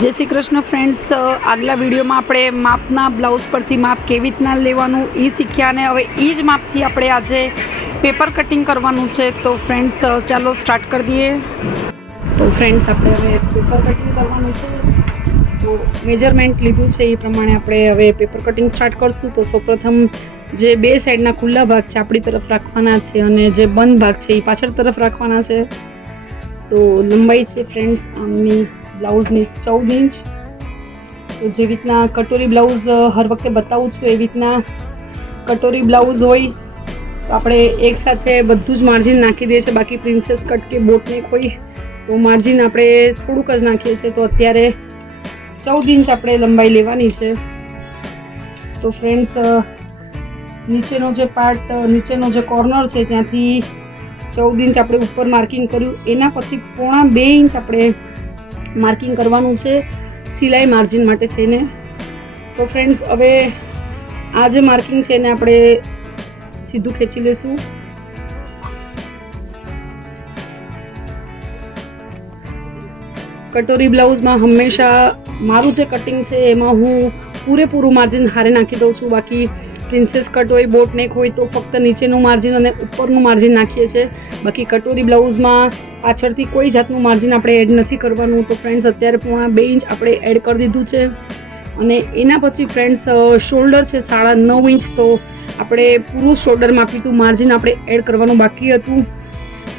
જય શ્રી કૃષ્ણ ફ્રેન્ડ્સ, આગલા વિડીયોમાં આપણે માપના બ્લાઉઝ પરથી માપ કેવી રીતના લેવાનું એ શીખ્યા અને હવે એ જ માપથી આપણે આજે પેપર કટિંગ કરવાનું છે. તો ફ્રેન્ડ્સ ચાલો સ્ટાર્ટ કરી દઈએ. તો ફ્રેન્ડ્સ આપણે હવે પેપર કટિંગ કરવાનું છે. તો મેજરમેન્ટ લીધું છે એ પ્રમાણે આપણે હવે પેપર કટિંગ સ્ટાર્ટ કરશું. તો સૌપ્રથમ જે બે સાઈડના ખુલ્લા ભાગ છે આપણી તરફ રાખવાના છે અને જે બંધ ભાગ છે એ પાછળ તરફ રાખવાના છે. તો લંબાઈ છે ફ્રેન્ડ્સ આમની બ્લાઉઝની 14 ઇંચ. તો જેવી રીતના કટોરી બ્લાઉઝ હર વખતે બતાવું છું એવી રીતના કટોરી બ્લાઉઝ હોય તો આપણે એક સાથે બધું જ માર્જિન નાખી દઈએ છીએ. બાકી પ્રિન્સેસ કટ કે બોટનેક હોય તો માર્જિન આપણે થોડુંક જ નાખીએ છીએ. તો અત્યારે 14 ઇંચ આપણે લંબાઈ લેવાની છે. તો ફ્રેન્ડ્સ નીચેનો જે પાર્ટ, નીચેનો જે કોર્નર છે ત્યાંથી 14 ઇંચ આપણે ઉપર માર્કિંગ કર્યું. એના પછી 1.5 ઇંચ આપણે માર્કિંગ કરવાનું છે સિલાઈ માર્જિન માટે થઈને. તો ફ્રેન્ડ્સ હવે આ જે માર્કિંગ છે એને આપણે સીધું ખેંચી લેશું. કટોરી બ્લાઉઝમાં હંમેશા મારું જે કટિંગ છે એમાં હું પૂરેપૂરું માર્જિન હારે નાખી દઉં છું. બાકી પ્રિન્સેસ કટ હોય, બોટનેક હોય તો ફક્ત નીચેનું માર્જિન અને ઉપરનું માર્જિન નાખીએ છીએ. બાકી કટોરી બ્લાઉઝમાં પાછળથી કોઈ જાતનું માર્જિન આપણે એડ નથી કરવાનું. તો ફ્રેન્ડ્સ અત્યારે 1.5 ઇંચ આપણે એડ કરી દીધું છે. અને એના પછી ફ્રેન્ડ્સ શોલ્ડર છે 9.5 ઇંચ. તો આપણે પૂરું શોલ્ડર માપ્યું હતું, માર્જિન આપણે એડ કરવાનું બાકી હતું.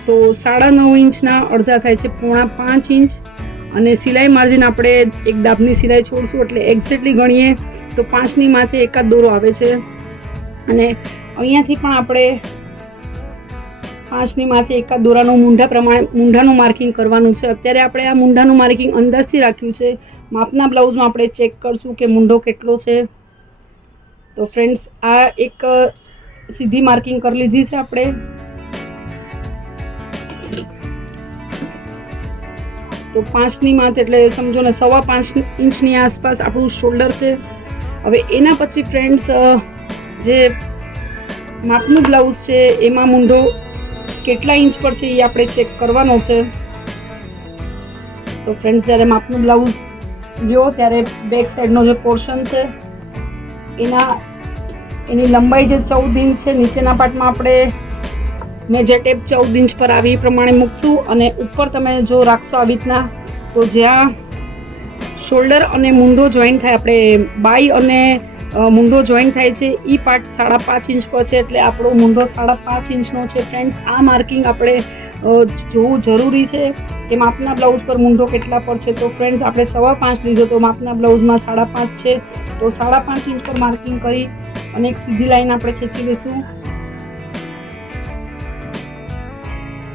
તો 9.5 ઇંચના અડધા થાય છે 4.5 ઇંચ. અને સિલાઈ માર્જિન આપણે એક દાબની સિલાઈ છોડશું એટલે એક્ઝેક્ટલી ગણીએ તો 5ની માથે એકાદ દોરો આવે છે. અને અહીંયાથી પણ આપણે 5ની માથે એકાદ દોરાનું મૂંઢા પ્રમાણે મૂંઢાનું માર્કિંગ કરવાનું છે. અત્યારે આપણે આ મૂંઢાનું માર્કિંગ અંદાજથી રાખ્યું છે. માપના બ્લાઉઝમાં આપણે ચેક કરશું કે મૂંઢો કેટલો છે. તો ફ્રેન્ડ્સ આ એક સીધી માર્કિંગ કરી લીધી છે આપણે. તો 5ની માથે એટલે સમજો ને 5.25 ઇંચની આસપાસ આપણું શોલ્ડર છે. હવે એના પછી ફ્રેન્ડ્સ જે માપનું બ્લાઉઝ છે એમાં મૂંઢો કેટલા ઇંચ પર છે એ આપણે ચેક કરવાનો છે. તો ફ્રેન્ડ્સ જ્યારે માપનું બ્લાઉઝ લ્યો ત્યારે બેક સાઈડનો જે પોર્શન છે એની લંબાઈ જે 14 ઇંચ છે નીચેના પાર્ટમાં આપણે મેજર ટેપ 14 ઇંચ પર આવી પ્રમાણે મૂકશું. અને ઉપર તમે જો રાખશો આવી રીતના તો જ્યાં શોલ્ડર અને મૂંઢો જોઈન્ટ થાય, આપણે બાઈ અને મૂંઢો જોઈન્ટ થાય છે એ પાર્ટ 5.5 ઇંચ પર છે. એટલે આપણો મૂંઢો 5.5 ઇંચનો છે. ફ્રેન્ડ્સ આ માર્કિંગ આપણે જોવું જરૂરી છે કે માપના બ્લાઉઝ પર મૂંઢો કેટલા પર છે. તો ફ્રેન્ડ્સ આપણે 5.5 લીધો તો માપના બ્લાઉઝમાં 5.5 છે. તો 5.5 ઇંચ પર માર્કિંગ કરી અને એક સીધી લાઈન આપણે ખેંચી લઈશું.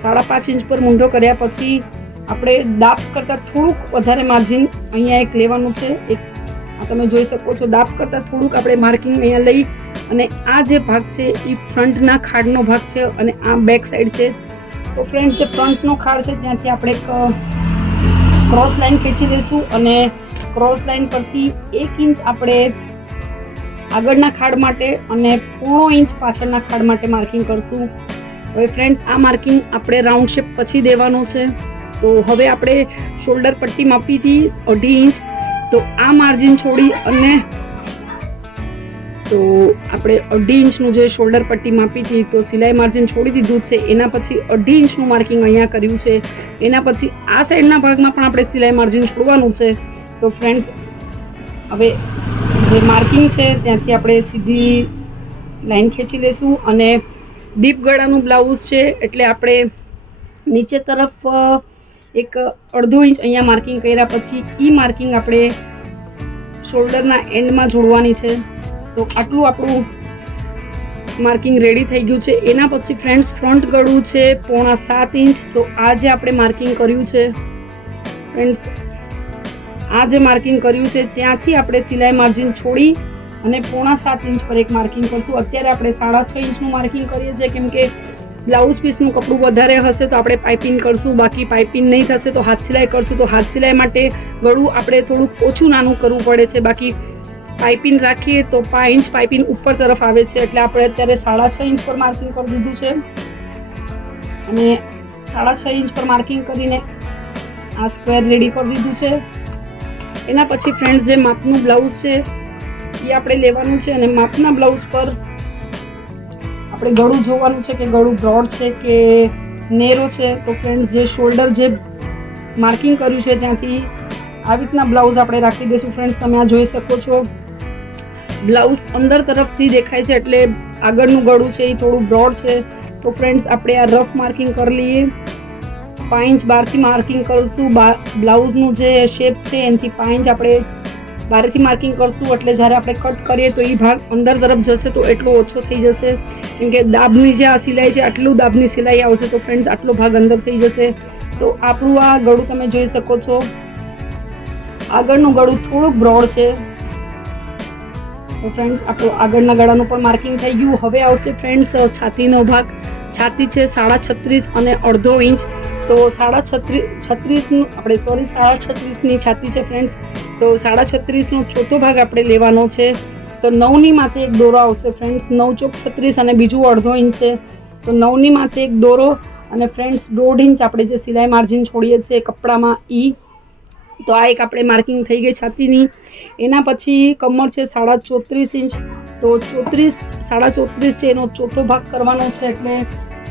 5.5 ઇંચ પર મૂંઢો કર્યા પછી આપણે દાબ કરતાં થોડુંક વધારે માર્જિન અહીંયા એક લેવાનું છે. આ તમે જોઈ શકો છો, દાબ કરતાં થોડુંક આપણે માર્કિંગ અહીંયા લઈ અને આ જે ભાગ છે એ ફ્રન્ટના ખાડનો ભાગ છે અને આ બેક સાઈડ છે. તો ફ્રેન્ડ જે ફ્રન્ટનો ખાડ છે ત્યાંથી આપણે એક ક્રોસ લાઈન ખેંચી લઈશું અને ક્રોસ લાઈન પરથી 1 ઇંચ આપણે આગળના ખાડ માટે અને 0.5 ઇંચ પાછળના ખાડ માટે માર્કિંગ કરશું. હવે ફ્રેન્ડ આ માર્કિંગ આપણે રાઉન્ડ શેપ પછી દેવાનો છે. તો હવે આપણે શોલ્ડર પટ્ટી માપી હતી 2.5 ઇંચ. તો આ માર્જિન છોડી અને તો આપણે 2.5 ઇંચનું જે શોલ્ડર પટ્ટી માપી હતી તો સિલાઈ માર્જિન છોડી દીધું છે. એના પછી 2.5 ઇંચનું માર્કિંગ અહીંયા કર્યું છે. એના પછી આ સાઈડના ભાગમાં પણ આપણે સિલાઈ માર્જિન છોડવાનું છે. તો ફ્રેન્ડ્સ હવે જે માર્કિંગ છે ત્યાંથી આપણે સીધી લાઈન ખેંચી લઈશું. અને ડીપ ગળાનું બ્લાઉઝ છે એટલે આપણે નીચે તરફ એક 1/2 ઇંચ અહીંયા માર્કિંગ કર્યા પછી ઈ માર્કિંગ આપણે શોલ્ડરના એન્ડમાં જોડવાની છે. તો આટલું આપણું માર્કિંગ રેડી થઈ ગયું છે. એના પછી ફ્રેન્ડ્સ ફ્રન્ટ ગળું છે 6.25 ઇંચ. તો આ જે આપણે માર્કિંગ કર્યું છે ફ્રેન્ડ્સ, આ જે માર્કિંગ કર્યું છે ત્યાંથી આપણે સિલાઈ માર્જિન છોડી અને 6.25 ઇંચ પર એક માર્કિંગ કરશું. અત્યારે આપણે 6.5 ઇંચનું માર્કિંગ કરીએ છીએ કેમ કે બ્લાઉઝ પીસનું કપડું વધારે હશે તો આપણે પાઇપિંગ કરશું. બાકી પાઇપિંગ નહીં થશે તો હાથ સિલાઈ કરશું. તો હાથ સિલાઈ માટે ગળું આપણે થોડુંક ઓછું નાનું કરવું પડે છે. બાકી પાઇપિંગ રાખીએ તો 5 ઇંચ પાઇપિંગ ઉપર તરફ આવે છે. એટલે આપણે અત્યારે 6.5 ઇંચ પર માર્કિંગ કરી દીધું છે. અને 6.5 ઇંચ પર માર્કિંગ કરીને આ સ્ક્વેર રેડી કરી દીધું છે. એના પછી ફ્રેન્ડ્સ જે માપનું બ્લાઉઝ છે એ આપણે લેવાનું છે અને માપના બ્લાઉઝ પર આપણે ગળું જોવાનું છે કે ગળું બ્રોડ છે કે નેરો છે. તો ફ્રેન્ડ્સ જે શોલ્ડર જે માર્કિંગ કર્યું છે ત્યાંથી આવી રીતના બ્લાઉઝ આપણે રાખી દઈશું. ફ્રેન્ડ્સ તમે આ જોઈ શકો છો બ્લાઉઝ અંદર તરફથી દેખાય છે એટલે આગળનું ગળું છે એ થોડું બ્રોડ છે. તો ફ્રેન્ડ્સ આપણે આ રફ માર્કિંગ કરી લઈએ. 5 ઇંચ બહારથી માર્કિંગ કરશું. બ્લાઉઝનું જે શેપ છે એનાથી 5 ઇંચ આપણે બહારથી માર્કિંગ કરશું એટલે જ્યારે આપણે કટ કરીએ તો એ ભાગ અંદર તરફ જશે તો એટલો ઓછો થઈ જશે. કેમ કે દાબની જે આ સિલાઈ છે આટલું દાબની સિલાઈ આવશે તો ફ્રેન્ડ્સ આટલો ભાગ અંદર થઈ જશે. તો આપણું આ ગળું તમે જોઈ શકો છો આગળનું ગળું થોડુંક બ્રોડ છે. તો ફ્રેન્ડ્સ આપણું આગળના ગળાનું પણ માર્કિંગ થઈ ગયું. હવે આવશે ફ્રેન્ડ્સ છાતીનો ભાગ. છાતી છે 36.5 અને અડધો ઇંચ. તો 36.5ની છાતી છે ફ્રેન્ડ્સ. તો 36.5નો ચોથો ભાગ આપણે લેવાનો છે. તો 9ની માથે એક દોરો આવશે ફ્રેન્ડ્સ. 9 ચોક 36 અને બીજું અડધો ઇંચ છે. તો 9ની માથે એક દોરો અને ફ્રેન્ડ્સ 1.5 ઇંચ આપણે જે સિલાઈ માર્જિન છોડીએ છીએ કપડામાં તો આ એક આપણે માર્કિંગ થઈ ગઈ છાતીની. એના પછી કમર છે 34.5 ઇંચ. તો 34 છે એનો ચોથો ભાગ કરવાનો છે એટલે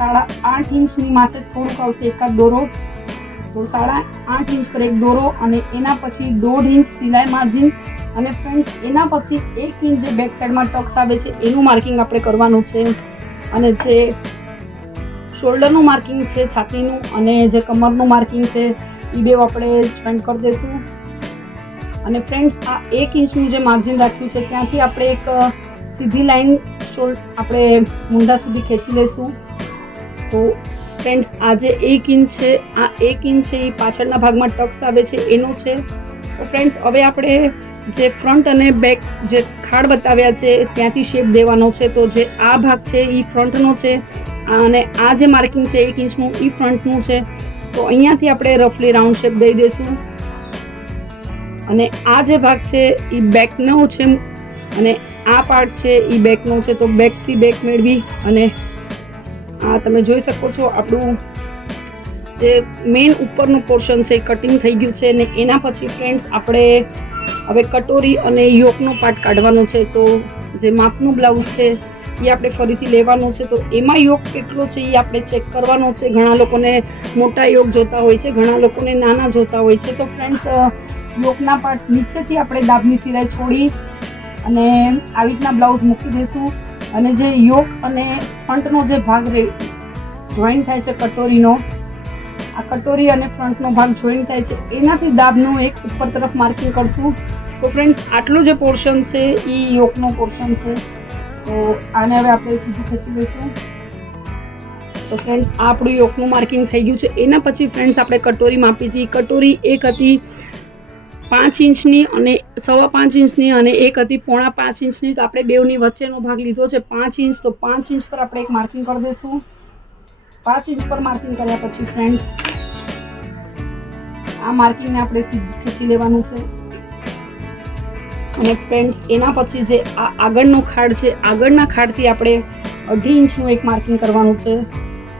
8.5 ઇંચની માથે થોડુંક આવશે એકાદ દોરો. તો 8.5 ઇંચ પર એક દોરો અને એના પછી 1.5 ઇંચ સિલાઈ માર્જિન અને ફ્રેન્ડ્સ એના પછી 1 ઇંચ જે બેક સાઈડમાં ટક્સ આવે છે એનું માર્કિંગ આપણે કરવાનું છે. અને જે શોલ્ડરનું માર્કિંગ છે છાતીનું અને જે કમરનું માર્કિંગ છે એ બે આપણે જોઈન્ટ કરી દઈશું. અને ફ્રેન્ડ્સ આ 1 ઇંચનું જે માર્જિન રાખ્યું છે ત્યાંથી આપણે એક સીધી લાઈન આપણે મૂંઢા સુધી ખેંચી લઈશું. તો ફ્રેન્ડ્સ આ જે 1 ઇંચ છે આ 1 ઇંચ છે એ પાછળના ભાગમાં ટક્સ આવે છે એનો છે. તો ફ્રેન્ડ્સ હવે આપણે જે ફ્રન્ટ અને બેક જે ખાડ બતાવ્યા છે ત્યાંથી શેપ દેવાનો છે. તો જે આ ભાગ છે એ ફ્રન્ટનો છે અને આ જે માર્કિંગ છે 1 ઇંચનું એ ફ્રન્ટનું છે. તો અહીંયાથી આપણે રફલી રાઉન્ડ શેપ દઈ દઈશું અને આ જે ભાગ છે એ બેકનો છે અને આ પાર્ટ છે એ બેકનો છે. તો બેકથી બેક મેળવી અને આ તમે જોઈ શકો છો આપણું જે મેઇન ઉપરનું પોર્શન છે કટિંગ થઈ ગયું છે. અને એના પછી ફ્રેન્ડ્સ આપણે હવે કટોરી અને યોકનો પાર્ટ કાઢવાનો છે. તો જે માપનું બ્લાઉઝ છે એ આપણે ફરીથી લેવાનો છે. તો એમાં યોક કેટલો છે એ આપણે ચેક કરવાનો છે. ઘણા લોકોને મોટા યોક જોતા હોય છે, ઘણા લોકોને નાના જોતા હોય છે. તો ફ્રેન્ડ્સ યોકના પાર્ટ નીચેથી આપણે દાબની સિલાઈ છોડી અને આવી રીતના બ્લાઉઝ મૂકી દઈશું. અને જે યોક અને ફ્રન્ટનો જે ભાગ જોઈન્ટ થાય છે કટોરીનો, આ કટોરી અને ફ્રન્ટનો ભાગ જોઈન્ટ થાય છે એનાથી દાબનું એક ઉપર તરફ માર્કિંગ કરશું. તો ફ્રેન્ડ્સ આટલું જે પોર્શન છે એ યોકનો પોર્શન છે. તો આને હવે આપણે સીધું ખેંચી લઈશું. તો ફ્રેન્ડ્સ આ આપણું યોકનું માર્કિંગ થઈ ગયું છે. એના પછી ફ્રેન્ડ્સ આપણે કટોરી માપી હતી. કટોરી એક હતી 5 ઇંચની અને 5.25 ઇંચની અને એક હતી 4.5 ઇંચની. તો આપણે બેવની વચ્ચેનો ભાગ લીધો છે 5 ઇંચ. તો 5 ઇંચ પર આપણે એક માર્કિંગ કરી દઈશું. 5 ઇંચ પર માર્કિંગ કર્યા પછી ફ્રેન્ડ્સ આ માર્કિંગને આપણે સીધું ખેંચી લેવાનું છે. અને ફ્રેન્ડ્સ એના પછી જે આ આગળનો ખાડ છે આગળના ખાડથી આપણે 2.5 ઇંચનું એક માર્કિંગ કરવાનું છે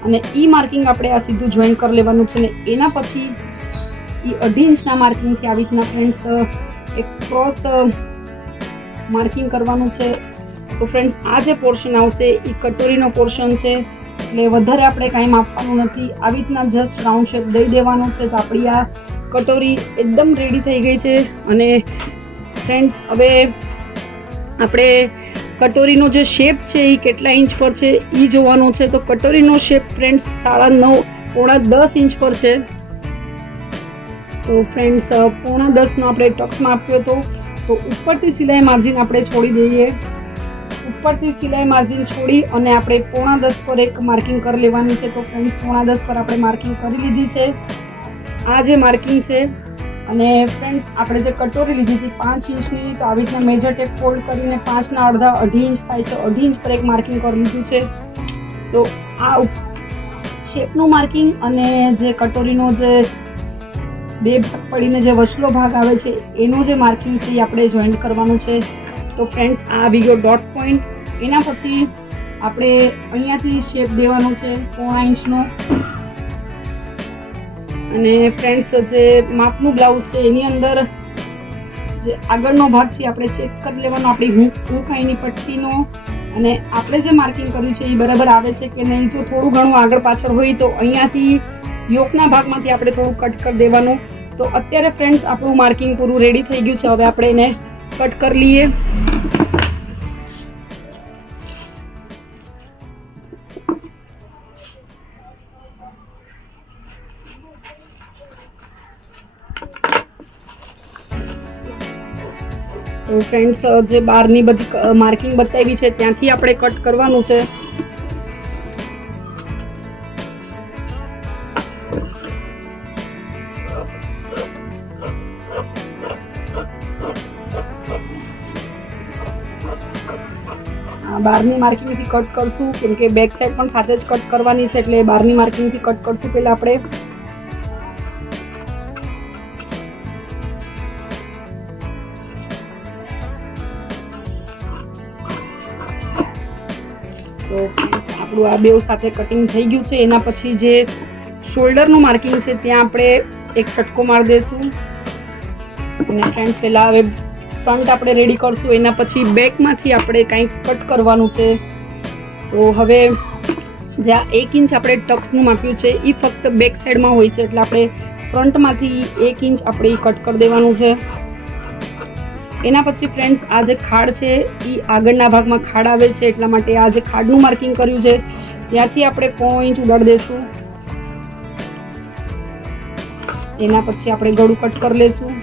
અને ઈ માર્કિંગ આપણે આ સીધું જોઈન કરી લેવાનું છે. ને એના પછી એ 2.5 ઇંચના માર્કિંગથી આવી રીતના ફ્રેન્ડ્સ એક ક્રોસ માર્કિંગ કરવાનું છે. તો ફ્રેન્ડ્સ આ જે પોર્શન આવશે એ કટોરીનો પોર્શન છે એટલે વધારે આપણે કાંઈ માપવાનું નથી. આવી રીતના જસ્ટ રાઉન્ડ શેપ દઈ દેવાનો છે. તો આપણી આ કટોરી એકદમ રેડી થઈ ગઈ છે. અને ફ્રેન્ડ્સ હવે આપણે કટોરીનો જે શેપ છે એ કેટલા ઇંચ પર છે એ જોવાનો છે. તો કટોરીનો શેપ ફ્રેન્ડ્સ 9.5 પોણા 10 ઇંચ પર છે. તો ફ્રેન્ડ્સ પોણા 10નો આપણે ટક્સમાં આપ્યો હતો. તો ઉપરથી સિલાઈ માર્જિન આપણે છોડી દઈએ. ઉપરથી સિલાઈ માર્જિન છોડી અને આપણે પોણા 10 પર એક માર્કિંગ કરી લેવાની છે. તો ફ્રેન્ડ્સ પોણા 10 પર આપણે માર્કિંગ કરી લીધી છે. આ જે માર્કિંગ છે અને ફ્રેન્ડ્સ આપણે જે કટોરી લીધી હતી 5 ઇંચની તો આવી રીતના મેજર ટેપ ફોલ્ડ કરીને 5 ના અડધા 2.5 ઇંચ થાય છે. 2.5 ઇંચ પર એક માર્કિંગ કરી લીધું છે. તો આ શેપનું માર્કિંગ અને જે કટોરીનો જે બે ભાગ પડીને જે વચલો ભાગ આવે છે એનું જે માર્કિંગ છે એ આપણે જોઈન્ટ કરવાનું છે. તો ફ્રેન્ડ્સ આ આવી ગયો ડોટ પોઈન્ટ. એના પછી આપણે અહીંયાથી શેપ દેવાનો છે 0.5 ઇંચનો. અને ફ્રેન્ડ્સ જે માપનું બ્લાઉઝ છે એની અંદર જે આગળનો ભાગ છે આપણે ચેક કરી લેવાનો, આપણી ઊંચાઈની પટ્ટીનો, અને આપણે જે માર્કિંગ કર્યું છે એ બરાબર આવે છે કે નહીં. જો થોડું ઘણું આગળ પાછળ હોય તો અહીંયાથી યોકના ભાગમાંથી આપણે થોડું કટ કરી દેવાનું. તો અત્યારે ફ્રેન્ડ્સ આપણું માર્કિંગ પૂરું રેડી થઈ ગયું છે. હવે આપણે એને કટ કરી લઈએ. તો ફ્રેન્ડ્સ જે બહારની બધી માર્કિંગ બતાવી છે ત્યાંથી આપણે કટ કરવાનું છે. બહારની માર્કિંગથી કટ કરશું કેમ કે બેક સાઈડ પણ સાથે જ કટ કરવાની છે, એટલે બહારની માર્કિંગથી કટ કરશું પહેલા આપણે. તો આપણું આ બેઉ સાથે કટિંગ થઈ ગયું છે. એના પછી જે શોલ્ડરનું માર્કિંગ છે ત્યાં આપણે એક છટકો મારી દઈશું. અને ફ્રેન્ડ્સ પહેલા હવે ફ્રન્ટ આપણે રેડી કરશું, એના પછી બેકમાંથી આપણે કંઈક કટ કરવાનું છે. તો હવે જે આ 1 ઇંચ આપણે ટક્સનું માપ્યું છે એ ફક્ત બેક સાઈડમાં હોય છે, એટલે આપણે ફ્રન્ટમાંથી 1 ઇંચ આપણે કટ કરી દેવાનું છે. એના પછી ફ્રેન્ડ્સ આ જે ખાડ છે એ આગળના ભાગમાં ખાડ આવે છે, એટલા માટે આ જે ખાડનું માર્કિંગ કર્યું છે ત્યાંથી આપણે 0.5 ઇંચ ઉડાડી દઈશું. એના પછી આપણે ગળું કટ કરી લઈશું.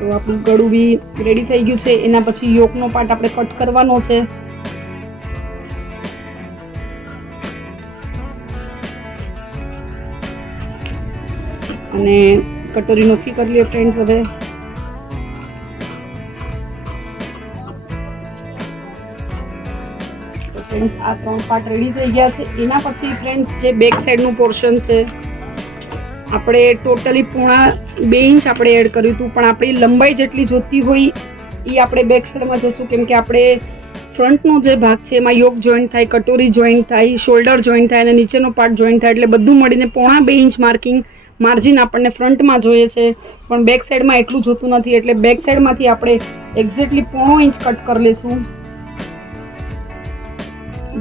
તો આપણું ગળું બી રેડી થઈ ગયું છે. એના પછી યોકનો પાર્ટ આપણે કટ કરવાનો છે. અને કટોરી નોખી કરી લઈએ ફ્રેન્ડ્સ. હવે તો ફ્રેન્ડ્સ આ 3 પાર્ટ રેડી થઈ ગયા છે. એના પછી ફ્રેન્ડ્સ જે બેક સાઈડનું પોર્શન છે આપણે ટોટલી 2.5 ઇંચ આપણે એડ કર્યું હતું, પણ આપણી લંબાઈ જેટલી જોતી હોય એ આપણે બેક સાઈડમાં જશું, કેમ કે આપણે ફ્રન્ટનો જે ભાગ છે એમાં યોક જોઈન્ટ થાય, કટોરી જોઈન્ટ થાય, શોલ્ડર જોઈન્ટ થાય અને નીચેનો પાર્ટ જોઈન્ટ થાય, એટલે બધું મળીને 2.5 ઇંચ માર્જિન આપણને ફ્રન્ટમાં જોઈએ છે, પણ બેક સાઈડમાં એટલું જોતું નથી. એટલે બેક સાઈડમાંથી આપણે એક્ઝેક્ટલી 0.5 ઇંચ કટ કરી લઈશું.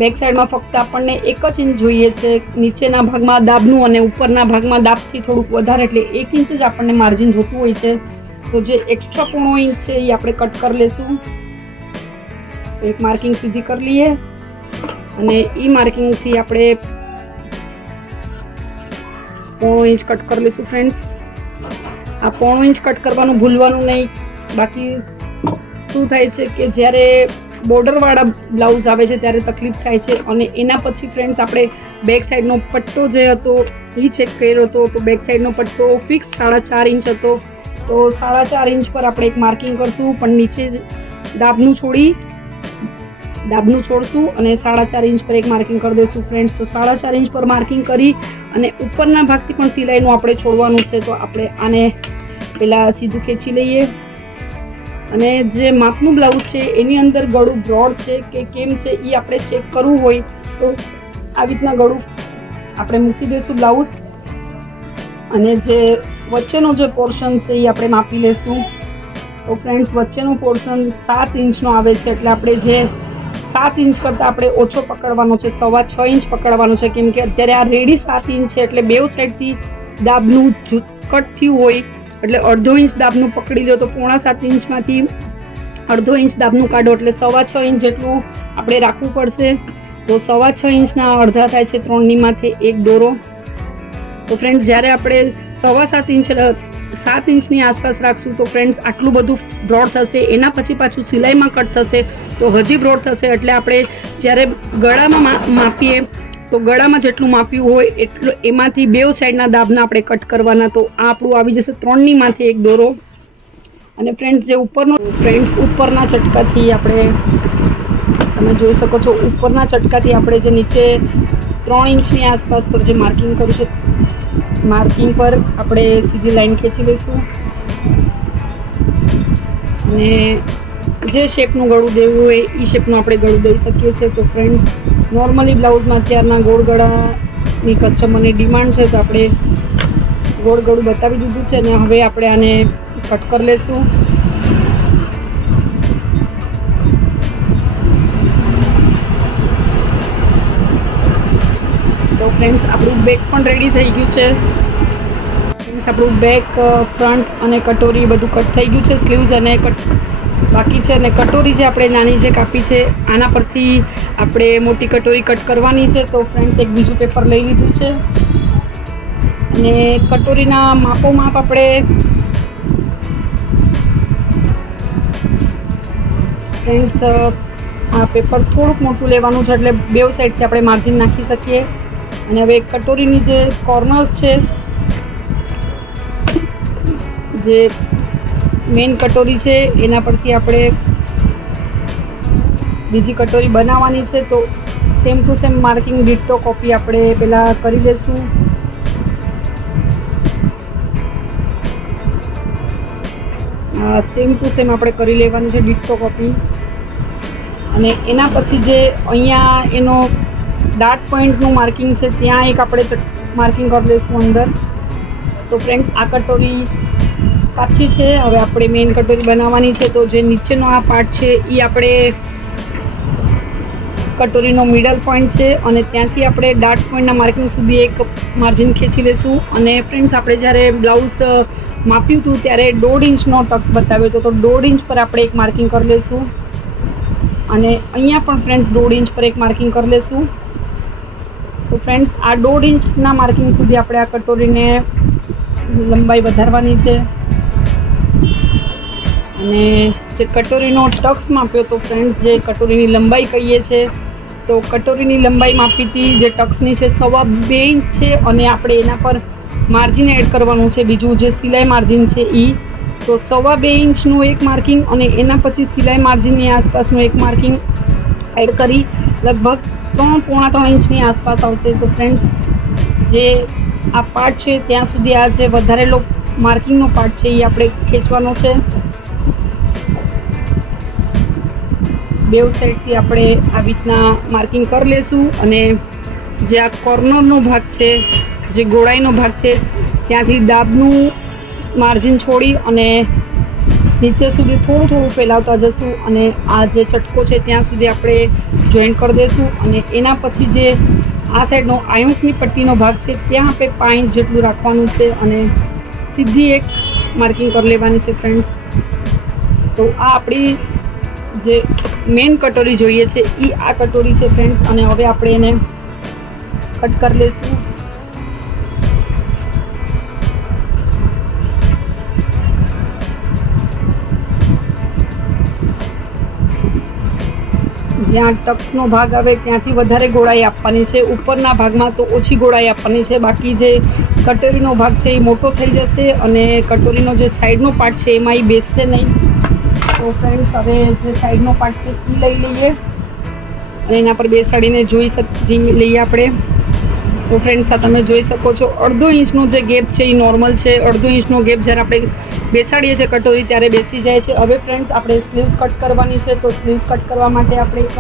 બેક સાઈડમાં ફક્ત આપણને 1 જ ઇંચ જોઈએ છે, નીચેના ભાગમાં દાબનું અને ઉપરના ભાગમાં દાબથી થોડુંક વધારે, એટલે 1 ઇંચ જ આપણને માર્જિન જોતું હોય છે. તો જે એક્સ્ટ્રા 0.5 ઇંચ છે એ આપણે કટ કરી લઈશું. એક માર્કિંગ સીધી કરી લઈએ અને એ માર્કિંગથી આપણે 0.5 ઇંચ કટ કરી લઈશું ફ્રેન્ડ્સ. આ 0.5 ઇંચ કટ કરવાનું ભૂલવાનું નહીં. બાકી શું થાય છે કે જ્યારે બોર્ડરવાળા બ્લાઉઝ આવે છે ત્યારે તકલીફ થાય છે. અને એના પછી ફ્રેન્ડ્સ આપણે બેક સાઈડનો પટ્ટો જે હતો એ ચેક કર્યો હતો. તો બેક સાઈડનો પટ્ટો ફિક્સ 4.5 ઇંચ હતો. તો 4.5 ઇંચ પર આપણે એક માર્કિંગ કરશું, પણ નીચે દાબનું છોડશું અને 4.5 ઇંચ પર એક માર્કિંગ કરી દઈશું ફ્રેન્ડ્સ. તો 4.5 ઇંચ પર માર્કિંગ કરી અને ઉપરના ભાગથી પણ સિલાઈનું આપણે છોડવાનું છે. તો આપણે આને પહેલાં સીધું ખેંચી લઈએ. અને જે માપનું બ્લાઉઝ છે એની અંદર ગળું બ્રોડ છે કે કેમ છે એ આપણે ચેક કરવું હોય તો આવી રીતના ગળું આપણે મૂકી દઈશું બ્લાઉઝ. અને જે વચ્ચેનો જે પોર્શન છે એ આપણે માપી લઈશું. તો ફ્રેન્ડ્સ વચ્ચેનું પોર્શન 7 ઇંચનો આવે છે, એટલે આપણે જે 7 ઇંચ કરતાં આપણે ઓછો પકડવાનો છે, 6.25 ઇંચ પકડવાનો છે, કેમ કે અત્યારે આ રેડી 7 ઇંચ છે, એટલે બેઉ સાઈડથી દાબનું કટ થયું હોય, એટલે 1/2 ઇંચ દાબનું પકડી લો. તો 7.5 ઇંચમાંથી 1/2 ઇંચ દાબનું કાઢો, એટલે 6.25 ઇંચ જેટલું આપણે રાખવું પડશે. તો 6.25 ઇંચના અડધા થાય છે 3ની માથે 1 દોરો. તો ફ્રેન્ડ્સ જ્યારે આપણે 7 ઇંચની આસપાસ રાખશું તો ફ્રેન્ડ્સ આટલું બધું બ્રોડ થશે. એના પછી પાછું સિલાઈમાં કટ થશે તો હજી બ્રોડ થશે. એટલે આપણે જ્યારે ગળામાં માપીએ તો ગળામાં જેટલું માપ્યું હોય એટલું એમાંથી બેઉ સાઈડના દાબના આપણે કટ કરવાના. તો આ આપણું આવી જશે 3ની માથે 1 દોરો. અને ફ્રેન્ડ્સ જે ઉપરના ચટકાથી આપણે તમે જોઈ શકો છો, ઉપરના ચટકાથી આપણે જે નીચે 3 ઇંચની આસપાસ પર જે માર્કિંગ કર્યું છે, માર્કિંગ પર આપણે સીધી લાઈન ખેંચી લઈશું. અને જે શેપનું ગળું દેવું હોય એ શેપનું આપણે ગળું દઈ શકીએ છીએ. તો ફ્રેન્ડ્સ નોર્મલી બ્લાઉઝમાં અત્યારના ગોળ ગળાની કસ્ટમરની ડિમાન્ડ છે, તો આપણે ગોળ ગળું બતાવી દીધું છે અને હવે આપણે આને કટ કરી લેશું. તો ફ્રેન્ડ્સ આપણું બેક પણ રેડી થઈ ગયું છે. ફ્રેન્ડ્સ આપણું બેક, ફ્રન્ટ અને કટોરી બધું કટ થઈ ગયું છે. સ્લીવ્સ અને કટ બાકી છે અને કટોરી જે આપણે નાની જે કાપી છે આના પરથી આપણે મોટી કટોરી કટ કરવાની છે. તો ફ્રેન્ડ્સ એક બીજું પેપર લઈ લીધું છે અને કટોરીના માપ આપણે ફ્રેન્ડ્સ આ પેપર થોડુંક મોટું લેવાનું છે એટલે બેવ સાઈડથી આપણે માર્જિન નાખી શકીએ. અને હવે કટોરીની જે કોર્નર્સ છે, જે મેઇન કટોરી છે એના પરથી આપણે બીજી કટોરી બનાવવાની છે. તો same to same marking ditto copy આપણે પહેલાં કરી લઈશું. સેમ ટુ સેમ આપણે કરી લેવાની છે ડિટ્ટો કોપી. અને એના પછી જે અહીંયા એનો ડાર્ટ પોઈન્ટનું માર્કિંગ છે ત્યાં એક આપણે માર્કિંગ કરી લઈશું અંદર. તો ફ્રેન્ડ્સ આ કટોરી કાચી છે. હવે આપણે મેઇન કટોરી બનાવવાની છે. તો જે નીચેનો આ પાર્ટ છે એ આપણે કટોરીનો મિડલ પોઈન્ટ છે અને ત્યાંથી આપણે ડાર્ટ પોઈન્ટના માર્કિંગ સુધી એક માર્જિન ખેંચી લઈશું. અને ફ્રેન્ડ્સ આપણે જ્યારે બ્લાઉઝ માપ્યું હતું ત્યારે 1.5 ઇંચનો ટક્સ બતાવ્યો હતો. તો 1.5 ઇંચ પર આપણે એક માર્કિંગ કરી લઈશું અને અહીંયા પણ ફ્રેન્ડ્સ 1.5 ઇંચ પર એક માર્કિંગ કરી લઈશું. તો ફ્રેન્ડ્સ આ 1.5 ઇંચના માર્કિંગ સુધી આપણે આ કટોરીને લંબાઈ વધારવાની છે. અને જે કટોરીનો ટક્સ માપ્યો તો ફ્રેન્ડ્સ જે કટોરીની લંબાઈ કહીએ છીએ, તો કટોરીની લંબાઈ માપી હતી જે ટક્સની છે 2.25 ઇંચ છે અને આપણે એના પર માર્જિન એડ કરવાનું છે બીજું જે સિલાઈ માર્જિન છે એ. તો 2.25 ઇંચનું એક માર્કિંગ અને એના પછી સિલાઈ માર્જિનની આસપાસનું એક માર્કિંગ એડ કરી લગભગ 3.25 ઇંચની આસપાસ આવશે. તો ફ્રેન્ડ્સ જે આ પાર્ટ છે ત્યાં સુધી આ જે વધારેલો માર્કિંગનો પાર્ટ છે એ આપણે ખેંચવાનો છે. બેવ સાઈડથી આપણે આવી રીતના માર્કિંગ કરી લેશું અને જે આ કોર્નરનો ભાગ છે, જે ગોળાઈનો ભાગ છે ત્યાંથી ડાબનું માર્જિન છોડી અને નીચે સુધી થોડું ફેલાવતા જશું અને આ જે ચટકો છે ત્યાં સુધી આપણે જોઈન્ટ કરી દઈશું. અને એના પછી જે આ સાઈડનો આયુંસની પટ્ટીનો ભાગ છે ત્યાં આપણે 5 ઇંચ જેટલું રાખવાનું છે અને સીધી એક માર્કિંગ કરી લેવાની છે ફ્રેન્ડ્સ. તો આ આપણી જે મેઇન કટોરી જોઈએ છે એ આ કટોરી છે ફ્રેન્ડ્સ. અને હવે આપણે એને કટ કરી લઈશું. જ્યાં ટક્સનો ભાગ આવે ત્યાંથી વધારે ગોળાઈ આપવાની છે, ઉપરના ભાગમાં તો ઓછી ગોળાઈ આપવાની છે. બાકી જે કટોરીનો ભાગ છે એ મોટો થઈ જશે અને કટોરીનો જે સાઈડનો પાર્ટ છે એમાં એ બેસશે નહીં. તો ફ્રેન્ડ્સ હવે જે સાઈડનો પાર્ટ છે એ લઈ લઈએ અને એના પર બેસાડીને જોઈ લઈએ આપણે. તો ફ્રેન્ડ્સ આ તમે જોઈ શકો છો 1.5 ઇંચનો જે ગેપ છે એ નોર્મલ છે. 1.5 ઇંચનો ગેપ જ્યારે આપણે બેસાડીએ છીએ કટોરી ત્યારે બેસી જાય છે. હવે ફ્રેન્ડ્સ આપણે સ્લીવ્સ કટ કરવાની છે. તો સ્લીવ્સ કટ કરવા માટે આપણે એક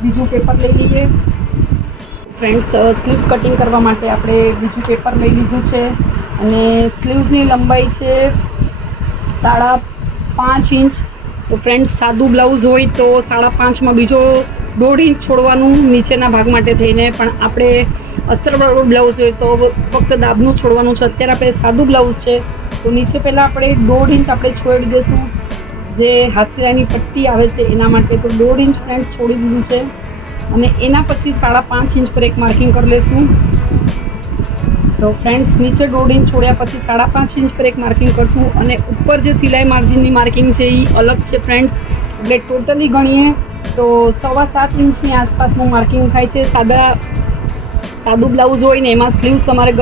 બીજું પેપર લઈ લઈએ. ફ્રેન્ડ્સ સ્લીવ્સ કટિંગ કરવા માટે આપણે બીજું પેપર લઈ લીધું છે અને સ્લીવ્સની લંબાઈ છે 5.5 ઇંચ. તો ફ્રેન્ડ્સ સાદું બ્લાઉઝ હોય તો 5.5માં બીજો 1.5 ઇંચ છોડવાનું નીચેના ભાગ માટે થઈને, પણ આપણે અસ્તરવાળું બ્લાઉઝ હોય તો ફક્ત દાબનું છોડવાનું છે. અત્યારે આપણે સાદું બ્લાઉઝ છે તો નીચે પહેલાં આપણે 1.5 ઇંચ આપણે છોડી દઈશું જે હાથ સિલાઈની પટ્ટી આવે છે એના માટે. તો 1.5 ઇંચ ફ્રેન્ડ્સ છોડી દીધું છે અને એના પછી 5.5 ઇંચ પર એક માર્કિંગ કરી લઈશું. તો ફ્રેન્ડ્સ નીચે 1.5 ઇંચ છોડ્યા પછી 5.5 ઇંચ પર એક માર્કિંગ કરશું અને ઉપર જે સિલાઈ માર્જિનની માર્કિંગ છે એ અલગ છે ફ્રેન્ડ્સ. એટલે ટોટલી ગણીએ તો 7.25 ઇંચની આસપાસનું માર્કિંગ થાય છે. સાદું બ્લાઉઝ હોય ને એમાં સ્લીવ્સ તમારે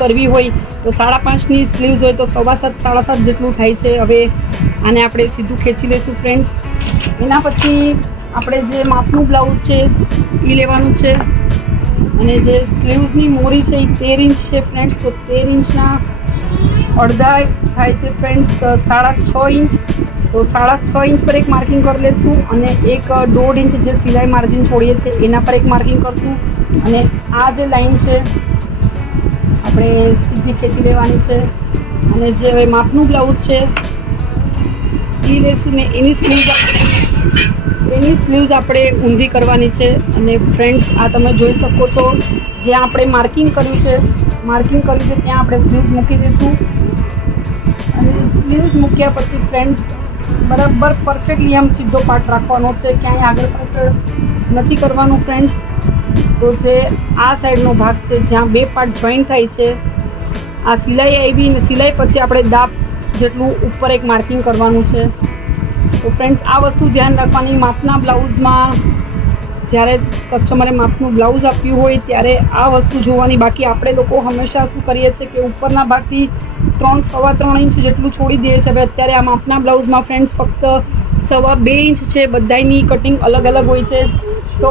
કરવી હોય તો 5.5ની સ્લીવ્સ હોય તો 7.5 જેટલું થાય છે. હવે આને આપણે સીધું ખેંચી લઈશું ફ્રેન્ડ્સ. એના પછી આપણે જે માપનું બ્લાઉઝ છે એ લેવાનું છે અને જે સ્લીવ્સની મોરી છે એ 13 ઇંચ છે ફ્રેન્ડ્સ. તો 13 ઇંચના અડધા થાય છે ફ્રેન્ડ્સ 6.5 ઇંચ. તો 6.5 ઇંચ પર એક માર્કિંગ કરી લઈશું અને એક 1.5 ઇંચ જે સિલાઈ માર્જિન છોડીએ છીએ એના પર એક માર્કિંગ કરશું. અને આ જે લાઈન છે આપણે આપણે સીધી ખેંચી લેવાની છે અને જે હવે માપનું બ્લાઉઝ છે એ લેશું ને એની સ્લીવ્સ આપણે ઊંધી કરવાની છે. અને ફ્રેન્ડ્સ આ તમે જોઈ શકો છો જ્યાં આપણે માર્કિંગ કર્યું છે ત્યાં આપણે સ્લીવ્સ મૂકી દઈશું. અને સ્લીવ્સ મૂક્યા પછી ફ્રેન્ડ્સ બરાબર પરફેક્ટલી આમ સીધો પાર્ટ રાખવાનો છે, ક્યાંય આગળ પાછળ નથી કરવાનું ફ્રેન્ડ્સ. તો જે આ સાઈડનો ભાગ છે જ્યાં બે પાર્ટ જોઈન્ટ થાય છે, આ સિલાઈ આવી ને સિલાઈ પછી આપણે દાબ જેટલું ઉપર એક માર્કિંગ કરવાનું છે. તો ફ્રેન્ડ્સ આ વસ્તુ ધ્યાન રાખવાની. માપના બ્લાઉઝમાં જ્યારે કસ્ટમરે માપનું બ્લાઉઝ આપ્યું હોય ત્યારે આ વસ્તુ જોવાની. બાકી આપણે લોકો હંમેશા શું કરીએ છીએ કે ઉપરના ભાગથી 3-3.25 ઇંચ જેટલું છોડી દઈએ છીએ. હવે અત્યારે આ માપના બ્લાઉઝમાં ફ્રેન્ડ્સ ફક્ત 2.25 ઇંચ છે. બધાની કટિંગ અલગ અલગ હોય છે. તો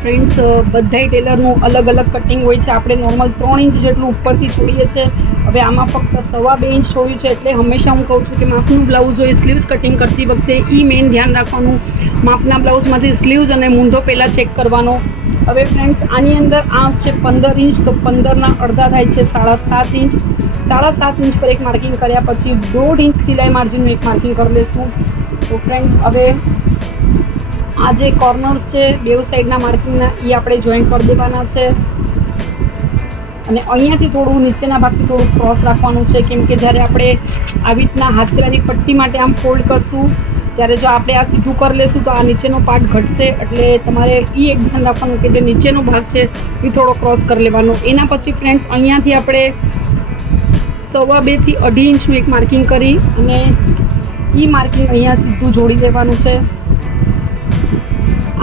ફ્રેન્ડ્સ બધાય ટેલરનું અલગ અલગ કટિંગ હોય છે. આપણે નોર્મલ 3 ઇંચ જેટલું ઉપરથી છોડીએ છીએ. હવે આમાં ફક્ત 2.25 ઇંચ છોડ્યું છે. એટલે હંમેશા હું કહું છું કે માપનું બ્લાઉઝ હોય સ્લીવ્સ કટિંગ કરતી વખતે મેઇન ધ્યાન રાખવાનું. માપના બ્લાઉઝમાંથી સ્લીવ્સ અને મૂંઢો પહેલાં ચેક કરવાનો. હવે ફ્રેન્ડ્સ આની અંદર આ છે 15 ઇંચ, તો 15ના અડધા થાય છે 7.5 ઇંચ. 7.5 ઇંચ પર એક માર્કિંગ કર્યા પછી 1.5 ઇંચ સિલાઈ માર્જિનનું એક માર્કિંગ કરી લઈશું. તો ફ્રેન્ડ્સ હવે આ જે કોર્નર્સ છે બેઉ સાઈડના માર્કિંગના એ આપણે જોઈન્ટ કરી દેવાના છે. અને અહીંયાથી થોડું નીચેના ભાગથી થોડું ક્રોસ રાખવાનું છે, કેમ કે જ્યારે આપણે આવી રીતના હાથસેલાની પટ્ટી માટે આમ ફોલ્ડ કરશું ત્યારે જો આપણે આ સીધું કરી લેશું તો આ નીચેનો પાર્ટ ઘટશે. એટલે તમારે એક ધ્યાન રાખવાનું કે જે નીચેનો ભાગ છે એ થોડો ક્રોસ કરી લેવાનો. એના પછી ફ્રેન્ડ્સ અહીંયાથી આપણે 2.25 થી 2.5 ઇંચનું એક માર્કિંગ કરી અને માર્કિંગ અહીંયા સીધું જોડી દેવાનું છે.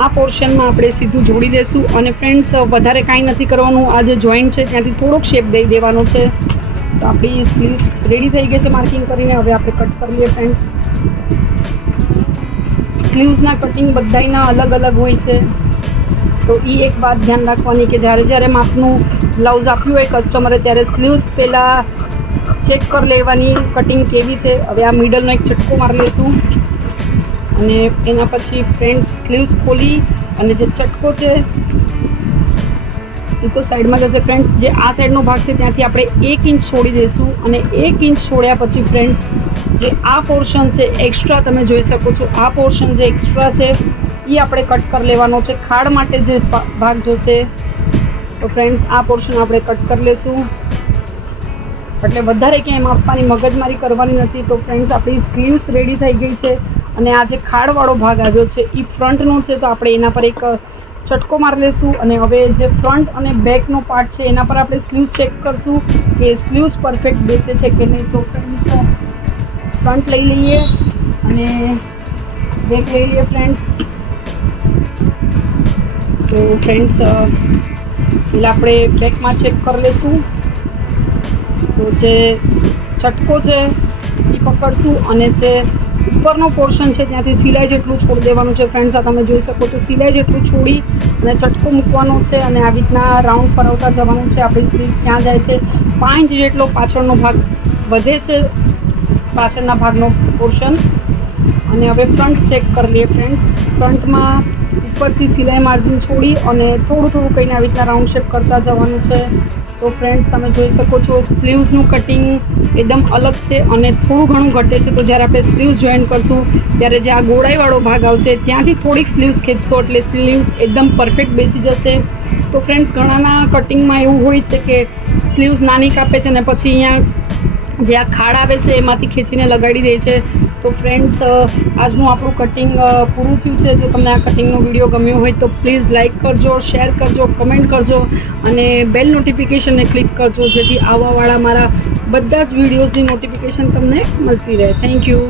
આ પોર્શનમાં આપણે સીધું જોડી દઈશું. અને ફ્રેન્ડ્સ વધારે કાંઈ નથી કરવાનું. આ જે જોઈન્ટ છે ત્યાંથી થોડોક શેપ દઈ દેવાનો છે. તો આપણી સ્લીવ્સ રેડી થઈ ગઈ છે માર્કિંગ કરીને. હવે આપણે કટ કરી લઈએ ફ્રેન્ડ્સ. સ્લીવ્સના કટિંગ બધાયના અલગ અલગ હોય છે. તો એક વાત ધ્યાન રાખવાની કે જ્યારે માપનું બ્લાઉઝ આપ્યું હોય કસ્ટમરે ત્યારે સ્લીવ્સ પહેલાં ચેક કરી લેવાની કટિંગ કેવી છે. હવે આ મિડલનો એક ચટકો મારી લઈશું અને એના પછી ફ્રેન્ડ્સ સ્લીવ્સ ખોલી અને જે ચટકો છે એ તો સાઈડમાં જશે. ફ્રેન્ડ્સ જે આ સાઈડનો ભાગ છે ત્યાંથી આપણે 1 ઇંચ છોડી દઈશું. અને 1 ઇંચ છોડ્યા પછી ફ્રેન્ડ્સ જે આ પોર્શન છે એક્સ્ટ્રા તમે જોઈ શકો છો, આ પોર્શન જે એક્સ્ટ્રા છે એ આપણે કટ કરી લેવાનો છે. ખાડ માટે જે ભાગ જોશે તો ફ્રેન્ડ્સ આ પોર્શન આપણે કટ કરી લેશું. એટલે વધારે ક્યાંય માપવાની મગજમારી કરવાની નથી. તો ફ્રેન્ડ્સ આપણી સ્લીવ્સ રેડી થઈ ગઈ છે. અને આ જે ખાડવાળો ભાગ આવ્યો છે એ ફ્રન્ટનો છે, તો આપણે એના પર એક ચટકો મારી લઈશું. અને હવે જે ફ્રન્ટ અને બેકનો પાર્ટ છે એના પર આપણે સ્લીવ્સ ચેક કરશું કે સ્લીવ્સ પરફેક્ટ બેસે છે કે નહીં. તો ફ્રન્ટ લઈ લઈએ અને બેક લઈ લઈએ ફ્રેન્ડ્સ. તો ફ્રેન્ડ્સ એટલે આપણે બેકમાં ચેક કરી લઈશું. તો જે ચટકો છે એ પકડશું અને જે ઉપરનો પોર્શન છે ત્યાંથી સિલાઈ જેટલું છોડી દેવાનું છે. ફ્રેન્ડ્સ આ તમે જોઈ શકો છો સિલાઈ જેટલું છોડી અને ચટકો મૂકવાનો છે અને આવી રીતના રાઉન્ડ ફરવતા જવાનું છે. આપણી સ્લીવ્સ ક્યાં જાય છે 5 ઇંચ જેટલો પાછળનો ભાગ વધે છે, પાછળના ભાગનો પોર્શન. અને હવે ફ્રન્ટ ચેક કરી લઈએ ફ્રેન્ડ્સ. ફ્રન્ટમાં ઉપરથી સિલાઈ માર્જિન છોડી અને થોડું કંઈને આવી રીતના રાઉન્ડ શેપ કરતા જવાનું છે. તો ફ્રેન્ડ્સ તમે જોઈ શકો છો સ્લીવ્સનું કટિંગ એકદમ અલગ છે અને થોડું ઘણું ઘટે છે. તો જ્યારે આપણે સ્લીવ્સ જોઈન કરશું ત્યારે જે આ ગોળાઈવાળો ભાગ આવશે ત્યાંથી થોડીક સ્લીવ્સ ખેંચશો એટલે સ્લીવ્સ એકદમ પરફેક્ટ બેસી જશે. તો ફ્રેન્ડ્સ ઘણાના કટિંગમાં એવું હોય છે કે સ્લીવ્સ નાની કાપે છે ને પછી અહીંયા જે આ ખાડ આવે છે એમાંથી ખેંચીને લગાડી દે છે. તો ફ્રેન્ડ્સ આજનું આપણું કટિંગ પૂરું થયું છે. જો તમને આ કટિંગનો વિડીયો ગમ્યો હોય તો પ્લીઝ લાઇક કરજો, શેર કરજો, કમેન્ટ કરજો અને બેલ નોટિફિકેશનને ક્લિક કરજો જેથી આવવાવાળા મારા બધા જ વિડીયોઝની નોટિફિકેશન તમને મળતી રહે. Thank you.